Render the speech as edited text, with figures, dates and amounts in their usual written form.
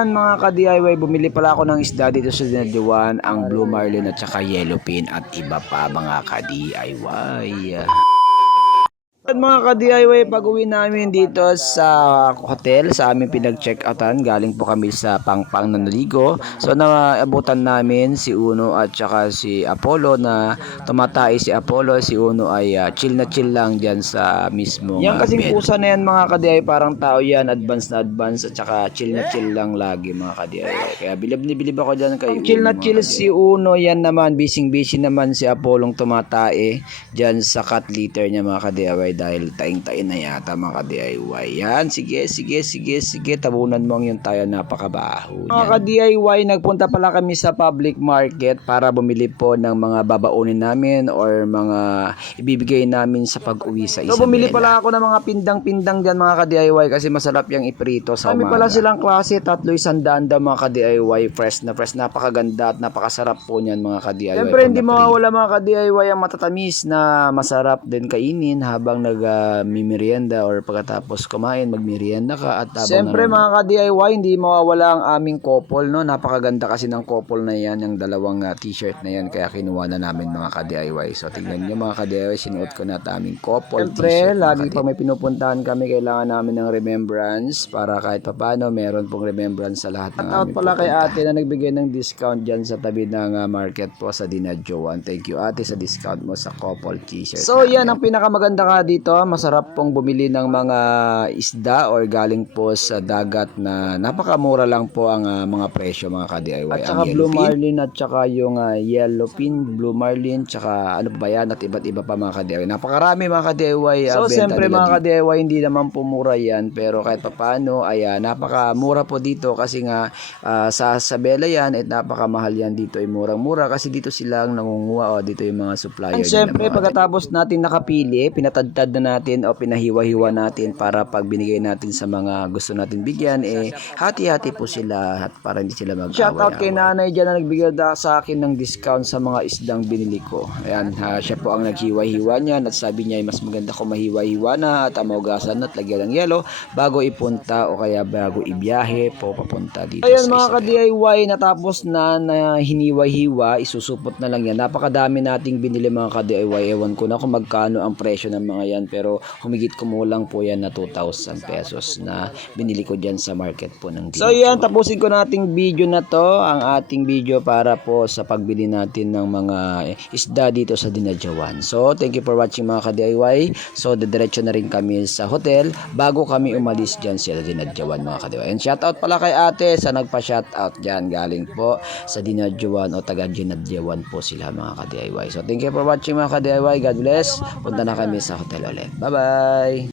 yan mga ka-DIY, bumili pala ako ng isda dito sa Dinadyawan, ang Blue Marlin at saka Yellowfin at iba pa mga ka-DIY. At mga ka-DIY, pag-uwi namin dito sa hotel, sa aming pinag-check-outan, galing po kami sa Pangpang na naligo. So naabutan namin si Uno at saka si Apollo na tumatay si Apollo. Si Uno ay chill na chill lang dyan sa mismo yan kasing bed. Pusa na yan mga ka-DIY, parang tao yan, advance na advance at saka chill na chill lang lagi mga ka-DIY. Kaya bilib ako dyan kay Uno. Chill na chill si Uno, yan naman, busy naman si Apollong tumatae dyan sa cat litter niya mga ka-DIY. Dahil taing-tain na yata mga ka-DIY. Yan, sige, tabunan mo yung tayo, napakabaho. Mga ka-DIY, nagpunta pala kami sa public market para bumili po ng mga babaunin namin or mga ibibigay namin sa pag-uwi sa Isabela. So bumili pala ako ng mga pindang-pindang dyan mga ka-DIY kasi masarap yung iprito sa umaga. Kami pala silang klase, 300 daw mga ka-DIY, fresh, napakaganda at napakasarap po niyan mga ka-DIY. Siyempre hindi mawawala mga ka-DIY ang matatamis na masarap din kainin habang nag-merienda or pagkatapos kumain, magmerienda ka at siyempre mga ka-DIY, hindi mawawala ang aming couple, no? Napakaganda kasi ng couple na yan, yung dalawang t-shirt na yan, kaya kinuha na namin mga ka-DIY. So tingnan nyo mga ka-DIY, sinuot ko na aming couple t-shirt. Siyempre, lagi pa may pinupuntahan kami, kailangan namin ng remembrance para kahit paano meron pong remembrance sa lahat ng aming out pala kay ate na nagbigay ng discount dyan sa tabi ng market po sa Dinadyawan. Thank you ate sa discount mo sa couple t-shirt. So yan ang pinakamaganda ka dito, masarap pong bumili ng mga isda or galing po sa dagat na napakamura lang po ang mga presyo mga ka-DIY. At saka Blue Marlin at saka yung Yellowfin, Blue Marlin, tsaka ano pa ba yan at iba't iba pa mga ka-DIY. Napakarami mga ka-DIY. So siyempre mga ka-DIY, hindi naman po mura yan, pero kahit papaano ay napakamura po dito kasi nga sa Isabela yan at napakamahal yan dito, ay murang-mura kasi dito silang nangunguha o dito yung mga supplier. At siyempre pagkatapos natin nakapili, pinatadtad na natin o pinahiwa-hiwa natin para pag binigay natin sa mga gusto natin bigyan, hati-hati po sila at para hindi sila mag-away. Shoutout kay nanay dyan na nagbigay sa akin ng discount sa mga isdang binili ko. Ayan, siya po ang naghiwa-hiwa niyan at sabi niya ay mas maganda kung mahiwa-hiwa na at amaugasan at lagyan ng yelo bago ipunta o kaya bago ibiyahe po papunta dito. Ayan sa mga ka-DIY, natapos na hiniwa-hiwa, isusupot na lang yan. Napakadami nating binili mga ka-DIY. Ewan ko na kung magkano ang presyo ng mga yan, pero humigit kumulang po yan na 2,000 pesos na binili ko dyan sa market po ng Dinadyawan. So yan, tapusin ko nating video na to, ang ating video para po sa pagbili natin ng mga isda dito sa Dinadyawan. So thank you for watching mga ka-DIY. So diretso na rin kami sa hotel bago kami umalis dyan sa Dinadyawan mga ka-DIY. And shoutout pala kay ate sa nagpa-shoutout dyan, galing po sa Dinadyawan o taga Dinadyawan po sila mga ka-DIY. So thank you for watching mga ka-DIY. God bless. Punta na kami sa hotel ulit. Bye-bye!